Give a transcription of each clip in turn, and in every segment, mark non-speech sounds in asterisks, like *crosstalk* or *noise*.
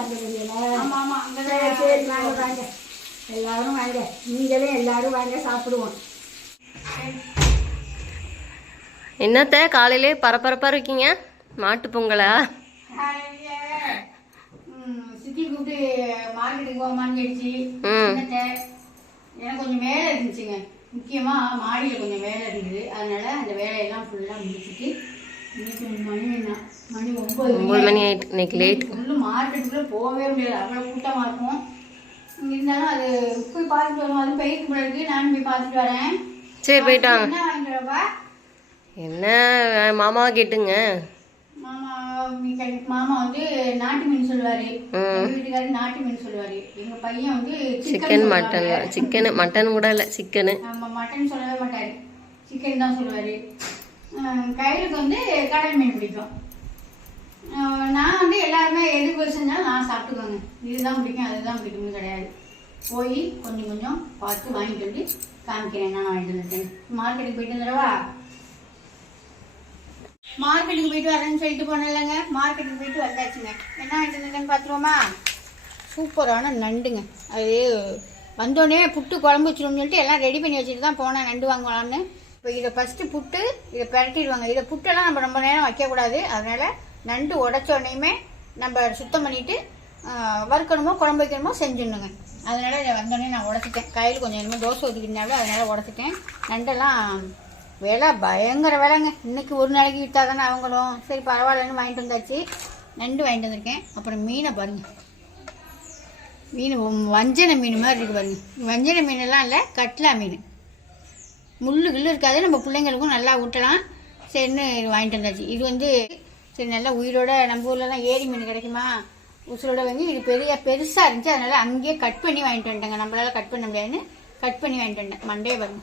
அங்கே சரி வாங்க வாங்க. எல்லாரும் வாங்க. நீங்களே எல்லாரும் வாங்க சாப்பிடுவோம். என்னத்த காலையிலே பரபரப்பா இருக்கீங்க? மாட்டு பொங்கலா? சித்தி கூப்பிட்டு மார்க்கெட்டுக்கு கேட்டுச்சு. எனக்கு கொஞ்சம் வேலை இருந்துச்சுங்க. முக்கியமா மாடியில் கொஞ்சம் வேலை இருந்தது. அதனால அந்த வேலையெல்லாம் ஃபுல்லாக முடிச்சுட்டு இன்னைக்கு மணி ஆயிட்டு இன்னைக்கு லேட் ஃபுல்லு மார்க்கெட்டுக்குள்ளே போகவே முடியாது. அவ்வளோ கூட்டமாக இருக்கும். இருந்தாலும் அது போய் பார்த்துட்டு வரோம் அது பெய்க்கு பிறகு நானும் போய் பார்த்துட்டு வரேன். சரி போயிட்டு வாங்க என்ன வாங்கிட்டு வரப்பா என்ன? மாமாவை கேட்டுங்க. மாமா வந்து நாட்டு மீன் சொல்லுவாரு. வீட்டுக்காரர் நாட்டு மீன் சொல்லுவாரு. எங்க பையன் வந்து சிக்கன் மட்டன் சிக்கனு மட்டன் கூட இல்லை சிக்கனு மட்டன் சொல்லவே மாட்டாரு. சிக்கன் தான் சொல்லுவாரு. கையிலுக்கு வந்து கடல் மீன் பிடிக்கும். நான் வந்து எல்லாருமே எது பெருசுனாலும் நான் சாப்பிட்டுக்கோங்க. இதுதான் பிடிக்கும் அதுதான் பிடிக்கும்னு கிடையாது. போய் கொஞ்சம் கொஞ்சம் பார்த்து வாங்கிட்டு வந்து காமிக்கிறேன் நான் வாங்கிட்டு வந்துட்டேன் மார்க்கெட்டுக்கு போயிட்டு வந்துடவா? மார்க்கெட்டுக்கு போயிட்டு வரேன்னு சொல்லிட்டு போனேன்லங்க. மார்க்கெட்டுக்கு போயிட்டு வந்தாச்சுங்க. என்ன வாங்கிட்டு வந்திருக்கேன்னு பார்த்துருவோமா? சூப்பரான நண்டுங்க. அது வந்தோடனே புட்டு குழம்பு வச்சிருவோம்னு சொல்லிட்டு எல்லாம் ரெடி பண்ணி வச்சுட்டு தான் போனேன். நண்டு வாங்கலாம்னு இப்போ இதை ஃபஸ்ட்டு புட்டு இதை பிரட்டிடுவாங்க. இதை புட்டெல்லாம் நம்ம ரொம்ப நேரம் வைக்கக்கூடாது. அதனால் நண்டு உடச்சோடனையுமே நம்ம சுத்தம் பண்ணிவிட்டு வறுக்கணுமோ குழம்பு வைக்கணுமோ செஞ்சிடணுங்க. அதனால இதை வந்தோடனே நான் உடச்சிட்டேன். கையில் கொஞ்சம் என்னமோ தோசை ஊற்றிக்கிட்டாவே அதனால் உடச்சிட்டேன். நண்டெல்லாம் விலை பயங்கர விலைங்க. இன்னைக்கு ஒரு நாளைக்கு விற்றா தானே அவங்களும். சரி பரவாயில்லன்னு வாங்கிட்டு வந்தாச்சு. நண்டு வாங்கிட்டு வந்திருக்கேன். அப்புறம் மீனை பாருங்கள் மீன் வஞ்சன மீன் மாதிரி இருக்கு பாருங்கள் வஞ்சன மீனெல்லாம் இல்லை கட்லா மீன். முள்ளு கிள்ளு இருக்காது. நம்ம பிள்ளைங்களுக்கும் நல்லா ஊட்டலாம். சரின்னு இது வாங்கிட்டு வந்தாச்சு. இது வந்து சரி நல்லா உயிரோட நம்ம ஊர்லலாம் ஏரி மீன் கிடைக்குமா? உசுரோட வந்து இது பெரிய பெருசாக இருந்துச்சு. அதனால அங்கேயே கட் பண்ணி வாங்கிட்டு வந்துட்டேங்க. நம்மளால கட் பண்ண முடியாதுன்னு கட் பண்ணி வாங்கிட்டு வந்தேன். மண்டே வரும்.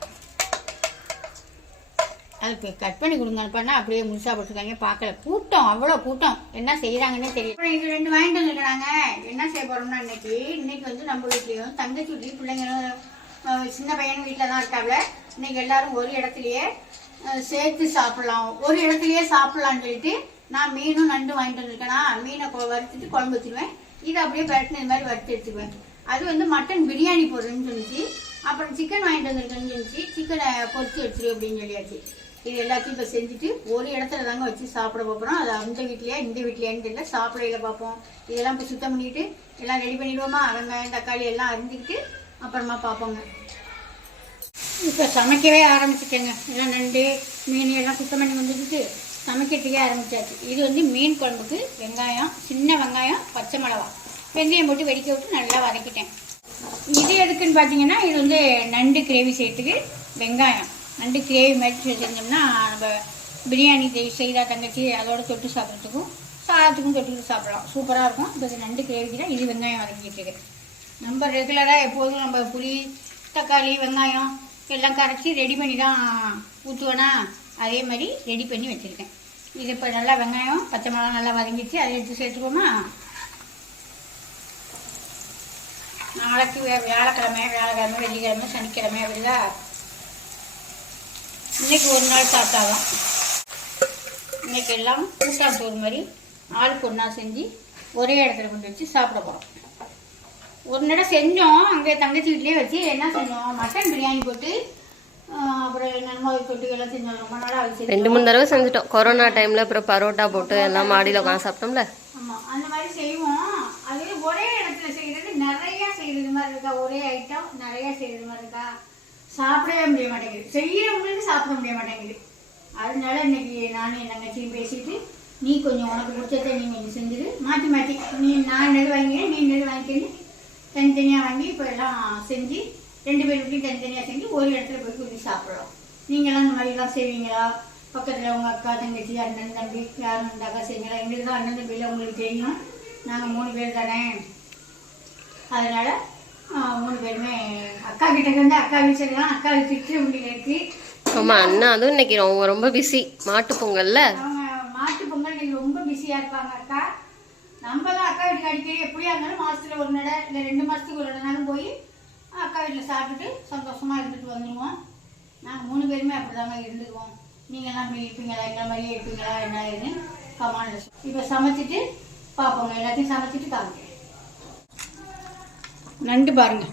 அதுக்கு கட் பண்ணி கொடுங்க. பண்ணா அப்படியே முழுசாக போட்டுருக்காங்க. பார்க்கல. கூட்டம் அவ்வளோ கூட்டம். என்ன செய்கிறாங்கன்னே தெரியல. அப்புறம் இது ரெண்டு வாங்கிட்டு வந்துருக்கிறாங்க. என்ன செய்ய போறோம்னா இன்னைக்கு இன்னைக்கு வந்து நம்ம வீட்லயும் தங்கச்சி வீட்லேயும் பிள்ளைங்களும் சின்ன பையன் வீட்டில் தான் இருக்காங்க இன்னைக்கு எல்லாரும் ஒரு இடத்துலயே சேர்த்து சாப்பிடலாம். ஒரு இடத்துலயே சாப்பிடலாம்னு சொல்லிட்டு நான் மீனும் நண்டு வாங்கிட்டு வந்திருக்கேனா. மீனை கொ- வறுத்துட்டு குழம்பு வச்சிருவேன். இதை அப்படியே பிரட்டின இது மாதிரி வறுத்து எடுத்துக்குவேன். அது வந்து மட்டன் பிரியாணி போடுறேன்னு சொல்லிச்சு. அப்புறம் சிக்கன் வாங்கிட்டு வந்திருக்கேன்னு சொல்லிச்சு. சிக்கனை பொரிச்சு எடுத்துரு அப்படின்னு சொல்லியாச்சு. இது எல்லாத்தையும் இப்போ செஞ்சுட்டு ஒரு இடத்துல தாங்க வச்சு சாப்பிட போகிறோம் அது அந்த வீட்லையா இந்த வீட்லையான்னு தெரியல. சாப்பிடையில பார்ப்போம். இதெல்லாம் இப்போ சுத்தம் பண்ணிட்டு எல்லாம் ரெடி பண்ணிடுவோமா? வெங்காயம் தக்காளி எல்லாம் அரிஞ்சிக்கிட்டு அப்புறமா பார்ப்போங்க. இப்போ சமைக்கவே ஆரம்பிச்சிட்டேங்க. எல்லாம் நண்டு மீன் எல்லாம் சுத்தம் பண்ணி வந்துட்டு சமைக்கிறதுக்கே ஆரம்பித்தாச்சு இது வந்து மீன் குழம்புக்கு வெங்காயம் சின்ன வெங்காயம் பச்சை மிளகா. வெந்தயம் போட்டு வெடிக்க விட்டு நல்லா வதக்கிட்டேன். இது எதுக்குன்னு பார்த்தீங்கன்னா இது வந்து நண்டு கிரேவி செய்யறதுக்கு வெங்காயம். நண்டு கிரேவி மாதிரி செஞ்சோம்னா நம்ம பிரியாணி செய்தா தங்கச்சி அதோட தொட்டு சாப்பிட்றதுக்கும் சாதத்துக்கும் தொட்டுக்கிட்டு சாப்பிடலாம். சூப்பராக இருக்கும். இப்போ இது நண்டு கிரேவிக்கு தான் இது வெங்காயம் வதக்கிட்டு இருக்கு. நம்ம ரெகுலராக எப்போதும் நம்ம புளி தக்காளி வெங்காயம் எல்லாம் கரைச்சி ரெடி பண்ணி தான் ஊற்றுவேனா அதே மாதிரி ரெடி பண்ணி வச்சுருக்கேன். இது இப்போ நல்லா வெங்காயம் பச்சை மிளகா நல்லா வதங்கிச்சு அதை எடுத்து சேர்த்துக்கோமா? நாளைக்கு வே- வியாழக்கிழமை வியாழக்கிழமை வெள்ளிக்கிழமை சனிக்கிழமை அப்படிதா. இன்னைக்கு ஒரு நாள் சாப்பிட்டாலும் இன்னைக்கு எல்லாம் கூட்டான் சோறு மாதிரி ஆளுக்கு ஒன்றா செஞ்சு ஒரே இடத்துல கொண்டு வச்சு சாப்பிட போகிறோம் ஒரு நேரம் செஞ்சோம். அங்கே தங்கச்சி வீட்லேயே வச்சு என்ன செஞ்சோம்? மட்டன் பிரியாணி போட்டு அப்புறம் என்னென்னமோ தொட்டுக்கெல்லாம் செஞ்சோம். ரொம்ப நாளாக அது ரெண்டு மூணு தடவை செஞ்சுட்டோம். கொரோனா டைம்ல அப்புறம் பரோட்டா போட்டு எல்லாம் மாடியில் உட்காந்து சாப்பிட்டோம்ல ஆமா அந்த மாதிரி செய்வோம். அது ஒரே இடத்துல செய்யறது நிறைய செய்யறது மாதிரி இருக்கா? ஒரே ஐட்டம் நிறைய செய்யறது மாதிரி இருக்கா? சாப்பிடவே முடிய மாட்டேங்குது. செய்யறவங்களுக்கு சாப்பிட முடிய மாட்டேங்குது. அதனால இன்னைக்கு நானும் என் தங்கச்சியும் பேசிட்டு நீ கொஞ்சம் உனக்கு பிடிச்சதை நீ கொஞ்சம் செஞ்சுடு மாற்றி மாற்றி நீ நான் நெல் வாங்கிக்கிறேன் நீ நெல் வாங்கிக்கன்னு தனித்தனியாக வாங்கி இப்போ எல்லாம் செஞ்சு ரெண்டு பேருக்கும் தனித்தனியாக செஞ்சு ஒரு இடத்துல போய் கூட்டி சாப்பிடலாம் நீங்களாம் இந்த மாதிரிலாம் செய்வீங்களா? பக்கத்தில் உங்கள் அக்கா தங்கச்சி அண்ணன் தம்பி யாரும் இருந்தாக்கா செய்வீங்களா? எங்களுக்கு தான் அண்ணன் தம்பியில் உங்களுக்கு தெரியும். நாங்கள் மூணு பேர் தானே. அதனால் மூணு பேருமே அக்கா கிட்ட இருந்து அக்கா வீச்சிருக்கலாம் அக்கா திட்டு முடியல இருக்கு. ஆமா அண்ணா அதுவும் இன்னைக்கு ரொம்ப ரொம்ப பிஸி மாட்டு பொங்கல்ல? அவங்க மாட்டு பொங்கல் இன்னைக்கு ரொம்ப பிஸியாக இருப்பாங்க அக்கா. நம்ம தான் அக்கா வீட்டுக்கு அடிக்கடி எப்படியா இருந்தாலும் மாசத்துல ஒரு நட இல்லை ரெண்டு மாதத்துக்கு ஒரு நடனாலும் போய் அக்கா வீட்டில் சாப்பிட்டுட்டு சந்தோஷமாக இருந்துட்டு வந்துடுவோம் நாங்கள் மூணு பேருமே அப்படிதாங்க இருந்துக்குவோம். நீங்கள்லாம் அப்படி இருப்பீங்களா? எங்களை மாதிரியே இருப்பீங்களா? என்ன ஏதுன்னு கமாண்டில் இப்போ சமைச்சிட்டு பார்ப்போங்க எல்லாத்தையும் சமைச்சிட்டு காமிக்கிறேன் நண்டு பாருங்க.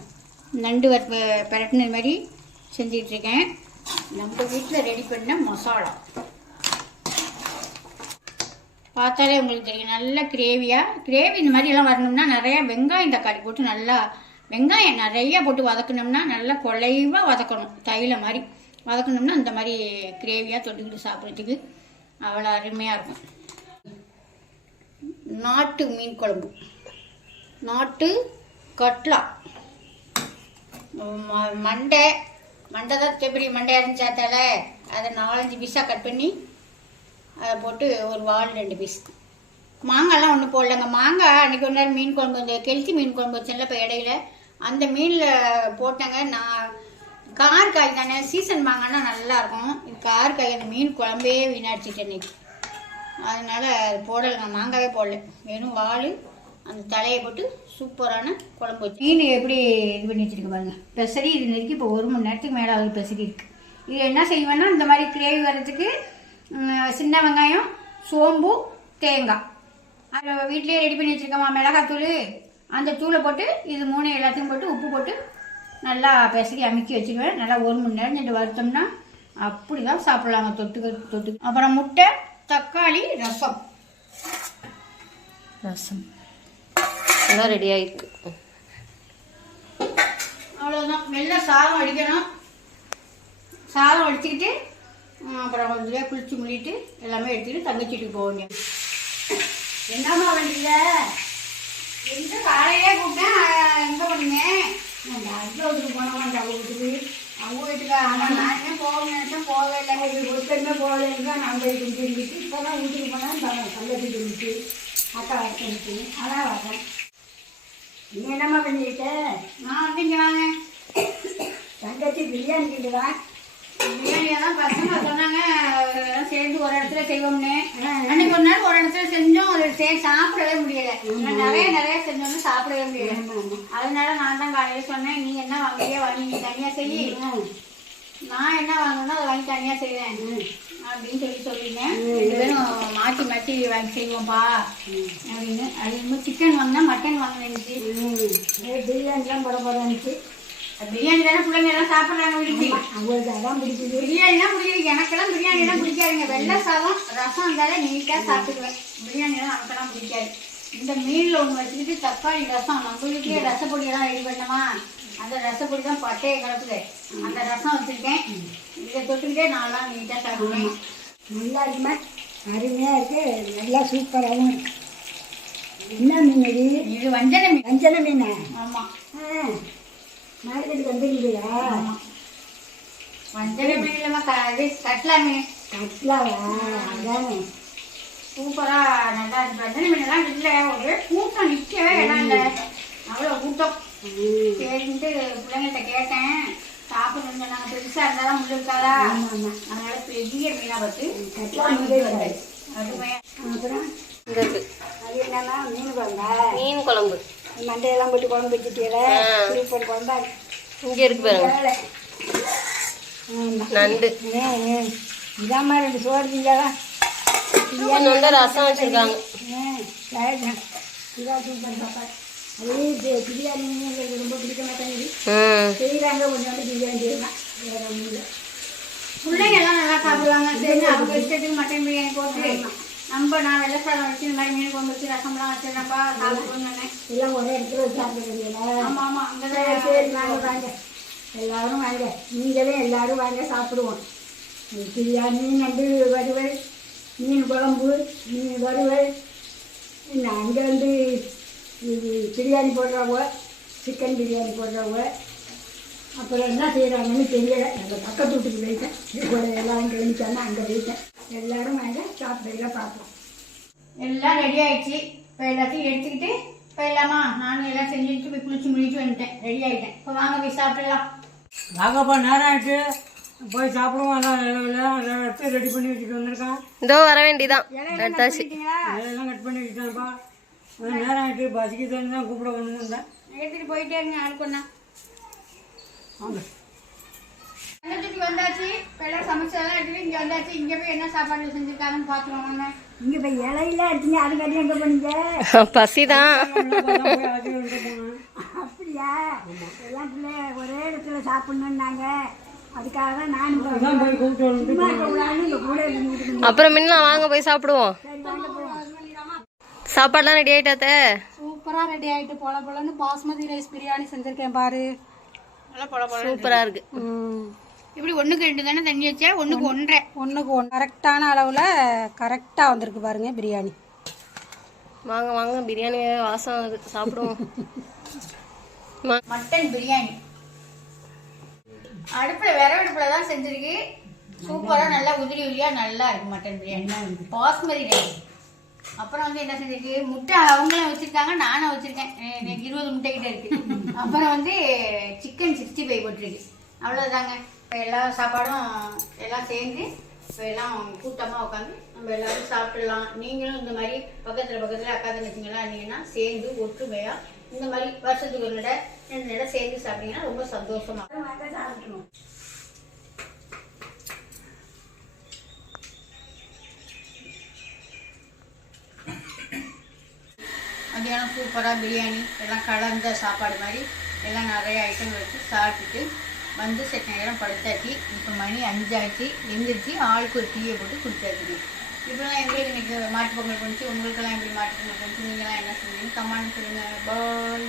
நண்டு வறுப்பு பிரட்டின மாதிரி செஞ்சிகிட்ருக்கேன் இருக்கேன். நம்ம வீட்டில் ரெடி பண்ண மசாலா. பார்த்தாலே உங்களுக்கு தெரியும். நல்ல கிரேவியாக கிரேவி இந்த மாதிரிலாம் வரணும்னா நிறைய வெங்காயம் தக்காளி போட்டு நல்லா வெங்காயம் நிறையா போட்டு வதக்கணும்னா நல்லா குலைவாக வதக்கணும். தையில மாதிரி. வதக்கணும்னா இந்த மாதிரி கிரேவியாக தொட்டுக்கிட்டு சாப்பிட்றதுக்கு அவ்வளோ அருமையாக இருக்கும். நாட்டு மீன் குழம்பு. நாட்டு கட்லா. ம- மண்டை. மண்டை தான் எப்படி மண்டை அரைஞ்சாத்தால அதை நாலஞ்சு பீஸாக கட் பண்ணி அதை போட்டு ஒரு வால் ரெண்டு பீஸ் மாங்காய்லாம் ஒன்றும் போடலங்க. மாங்காய் அன்றைக்கி ஒரு நேரம் மீன் குழம்பு இந்த கெளுத்தி மீன் குழம்பு வச்சுல இப்போ இடையில. அந்த மீனில் போட்டேங்க. நான் கார் காய் தானே சீசன் மாங்கன்னா நல்லாயிருக்கும் இது கார் காய் அந்த மீன் குழம்பே வீணாடிச்சிட்டேன் இன்னைக்கு அதனால் அது போடலைங்க. மாங்காயே போடல. வெறும் வால் அந்த தலையை போட்டு சூப்பரான குழம்பு வச்சு. மீன் எப்படி இது பண்ணி வச்சுருக்கு பாருங்க. பெசரி இது நெருக்கி இப்போ ஒரு மணி நேரத்துக்கு மேலே ஆகுது. பெசரி இருக்குது இது என்ன செய்வேன்னா இந்த மாதிரி கிரேவி வர்றதுக்கு சின்ன வெங்காயம் சோம்பு தேங்காய். அது வீட்லயே ரெடி பண்ணி வச்சிருக்கோமா மிளகாத்தூள் அந்த தூளை போட்டு இது மூணு எல்லாத்தையும் போட்டு உப்பு போட்டு நல்லா பெசரி அமுக்கி வச்சுக்குவேன் நல்லா ஒரு மணி நேரம் ரெண்டு வறுத்தோம்னா அப்படி தான் சாப்பிடலாங்க தொட்டுக்க தொட்டு அப்புறம் முட்டை தக்காளி ரசம். ரசம். எல்லாம் ரெடி ஆயிருக்கு. அவ்வளோதான் மெல்ல சாதம் அடிக்கணும் சாதம் அடிச்சுக்கிட்டு அப்புறம் கொஞ்சம் குளிச்சு முடிட்டு எல்லாமே எடுத்துகிட்டு தங்கச்சிட்டு போவோங்க. என்னம்மா வண்டியில? எங்கே காலையிலே கூப்பிட்டேன் எங்கே எங்க பண்ணீங்க அந்த அடுத்த வீட்டுக்கு போனோமா அந்த அவங்க வீட்டுக்கு? அவங்க வீட்டுக்கு ஆனால் நான் ஏன் போக நினைச்சேன் போகவே இல்லை. அவங்க ஒருத்தருமே தான் நான் வீட்டுக்கு திரும்பிட்டு இப்போ தான் வீட்டுக்கு போனால் தங்கத்துக்கு திரும்பிட்டு அக்கா இருந்துச்சு அதான் வரேன் நீ என்னம்மா பண்ணிக்கிட்ட நான் வந்து இங்கே வாங்க. தங்கச்சி பிரியாணி கிண்டுவா தான் பசங்க சொன்னாங்க சேர்ந்து ஒரு இடத்துல செய்வோம்னு. அன்னைக்கு ஒரு நாள் ஒரு இடத்துல செஞ்சோம் அது சே சாப்பிடவே முடியல. நிறைய நிறைய செஞ்சோம்னு சாப்பிடவே முடியல. அதனால நான் தான் காலையில சொன்னேன் நீ என்ன வாங்கியே வாங்கி நீ தனியா செய். நான் என்ன வாங்கணும் அதை வாங்கி தனியா செய்வேன். அப்படின்னு சொல்லி சொல்லியிருந்தேன். ரெண்டு பேரும் மாற்றி மாற்றி வாங்கி செய்வோம்ப்பா அப்படின்னு. அது இன்னும் சிக்கன் வாங்கினா மட்டன் வாங்கினுச்சு பிரியாணிலாம் போட போகிறேன்னுச்சு பிரியாணி தானே பிள்ளைங்க எல்லாம் சாப்பிட்றாங்க வீட்டுக்கு. அவங்களுக்கு அதான் பிடிக்குது. பிரியாணினா பிடிக்கும் எனக்கெல்லாம் பிரியாணினா பிடிக்காதுங்க. வெள்ளை சாதம் ரசம் இருந்தாலே நீட்டாக சாப்பிட்டுக்குவேன். பிரியாணிலாம் நமக்கெல்லாம் பிடிக்காது. இந்த மீனில் ஒன்று வச்சுக்கிட்டு தக்காளி ரசம் நம்ம வீட்லேயே ரசப்பொடியெல்லாம் ரெடி பண்ணோமா அந்த ரசப்பொடி தான் பட்டையை கலப்புது அந்த ரசம் வச்சுருக்கேன். இதை தொட்டுக்கிட்டே நான்லாம் நீட்டாக சாப்பிடுவேன். நல்லா இருக்குமா அருமையாக இருக்கு. நல்லா சூப்பராகவும் என்ன மீன் இது இது வஞ்சன மீன். வஞ்சன மீனா? ஆமாம் ஆ. மார்க்கெட்டுக்கு வந்துருக்குதா வஞ்சன மீன் இல்லாமல் க இது கட்லா மீன் கட்லாவா அதானே. சூப்பராக நல்லா இருக்கு. வஞ்சன மீனெல்லாம் இல்லை. ஒரே கூட்டம் நிற்கவே இடம் இல்லை. அவ்வளோ கூட்டம். ம். சரின்ட்டு பிள்ளைங்கள்ட்ட கேட்டேன். சாப்பிடணும்னு சொன்னாங்க. பெருசா இருந்தாலும் முள்ளு இருக்காதா. அதனால பெரிய மீனா பார்த்து கட்லா மீன் வந்தேன். அப்புறம்? அது என்னன்னா மீன் குழம்பா? மீன் குழம்பு. மண்டையெல்லாம் போட்டு குழம்பு வச்சுட்டீல ஆ. சூப்பர் குழம்பா? இருக்கு. இங்க இருக்கு பாருங்க. நண்டு. இதாம்மா ரெண்டு சோறு கொஞ்சம் வந்து ரசம் வச்சிருக்காங்க. ரொம்ப பிடிக்க மாட்டேங்குது செய்கிறாங்க கொஞ்சம் பிரியாணி செய்யலாம் வேற ஒன்றும் இல்லை. பிள்ளைங்க எல்லாம் நல்லா சாப்பிடுவாங்க. சரி அவங்க இஷ்டத்துக்கு மட்டன் பிரியாணி போட்டு. நம்ம நான் வெள்ளை சாதம் வச்சு இந்த மாதிரி மீன் குழம்பு வச்சு ரசம்லாம் வச்சிருந்தப்பா சாப்பிடுவோம்னு சொன்னேன். எல்லாம் ஒரே இடத்துல வச்சு சாப்பிட முடியல ஆமா ஆமா அங்கே சரி, சரி வாங்க வாங்க. எல்லாரும் வாங்க. நீங்களே எல்லாரும் வாங்க சாப்பிடுவோம். பிரியாணி நண்டு வறுவல் மீன் குழம்பு மீன் வறுவல். இன்னும் அங்கே வந்து இது பிரியாணி போடுறவங்க சிக்கன் பிரியாணி போடுறவங்க. அப்புறம் என்ன செய்கிறாங்கன்னு தெரியலை. எங்கள் பக்கத்து வீட்டுக்கு போயிட்டேன். கூட எல்லாரும் கவனிச்சாங்க அங்கே போயிட்டேன். எல்லாரும் வாங்க சாப்பிடையில பார்ப்போம். எல்லாம் ரெடி ஆயிடுச்சு. இப்போ எல்லாத்தையும் எடுத்துக்கிட்டு போயிடலாமா நானும் எல்லாம் செஞ்சுட்டு போய் குளிச்சு முடிச்சு வந்துட்டேன். ரெடி ஆயிட்டேன். இப்போ வாங்க போய் சாப்பிடலாம். வாங்கப்பா நேரம் ஆயிடுச்சு. போய் சாப்பிடுவோம். எல்லாம் எடுத்து ரெடி பண்ணி வச்சுட்டு வந்திருக்கான் இதோ வர வேண்டியதான் எடுத்தாச்சு அதெல்லாம் கட் பண்ணி வச்சுட்டான்ப்பா. நேரம் ஆயிட்டு பசிக்கு தான் கூப்பிட கொண்டு வந்தேன். எடுத்துட்டு போயிட்டே இருங்க ஆளுக்கு வாங்க. தங்கச்சிக்கு வந்தாச்சு எல்லாம் சமைச்சதெல்லாம் எடுத்துட்டு இங்கே வந்தாச்சு. இங்கே போய் என்ன சாப்பாடு செஞ்சுருக்காங்கன்னு பார்த்துருவோம் இங்கே இப்போ இலையில எடுத்தீங்க அதுக்காட்டி எங்கே பண்ணீங்க பசி தான் போய் அப்படியா? எல்லாம் பிள்ளை ஒரே இடத்துல சாப்பிடணுன்னாங்க. போய் அப்புறம் முன்ன வாங்க போய் சாப்பிடுவோம். சாப்பாடுலாம் ரெடி ஆயிட்டாத்த? சூப்பராக ரெடி ஆயிட்டு பொல பொலன்னு பாஸ்மதி ரைஸ் பிரியாணி செஞ்சிருக்கேன் பாரு. சூப்பரா இருக்கு. இப்படி ஒண்ணுக்கு ரெண்டு தானே தண்ணி வச்சா? ஒண்ணுக்கு ஒன்றரை. ஒன்றுக்கு ஒன்று கரெக்டான அளவில் கரெக்டாக வந்திருக்கு பாருங்க பிரியாணி. வாங்க வாங்க. பிரியாணி வாசம். சாப்பிடுவோம். *laughs* மட்டன் பிரியாணி. அடுப்புல விறகு அடுப்புல தான் செஞ்சிருக்கு. சூப்பரா நல்லா உதிரி உதிரியா நல்லா இருக்கு மட்டன் பிரியாணி. பாஸ்மதி ரைஸ். அப்புறம் வந்து என்ன செஞ்சிருக்கு? முட்டை அவங்களும் வச்சிருக்காங்க நானும் வச்சிருக்கேன். எனக்கு இருபது முட்டை கிட்ட இருக்கு. அப்புறம் வந்து சிக்கன் போட்டிருக்கு. அவ்வளவுதாங்க. இப்போ எல்லா சாப்பாடும் எல்லாம் சேர்ந்து இப்போ எல்லாம் கூட்டமா உட்காந்து நம்ம எல்லாரும் சாப்பிடலாம். நீங்களும் இந்த மாதிரி பக்கத்துல பக்கத்துல அக்கா தங்கச்சிங்கெல்லாம் இருந்தீங்கன்னா சேர்ந்து ஒற்றுமையா இந்த மாதிரி வருஷத்துக்கு ஒரு நடை ரெண்டு நடை சேர்ந்து சாப்பிட்டீங்கன்னா ரொம்ப சந்தோஷமா இருக்கும். சாப்பிடணும் மத்தியானம் சூப்பராக பிரியாணி எல்லாம் கலந்த சாப்பாடு மாதிரி எல்லாம் நிறைய ஐட்டம் வச்சு சாப்பிட்டுட்டு வந்து செட் நேரம் படுத்தாச்சு. இப்போ மணி அஞ்சாச்சு. எந்திரிச்சு ஆளுக்கு ஒரு டீயை போட்டு குடிச்சாச்சு இப்படிலாம் எங்களுக்கு இன்னைக்கு மாட்டு பொங்கல் பண்ணிச்சு உங்களுக்கெல்லாம் எப்படி மாட்டு பொங்கல் பண்ணிச்சு நீங்களாம் என்ன செஞ்சீங்க கமெண்ட் சொல்லுங்கள் பாய்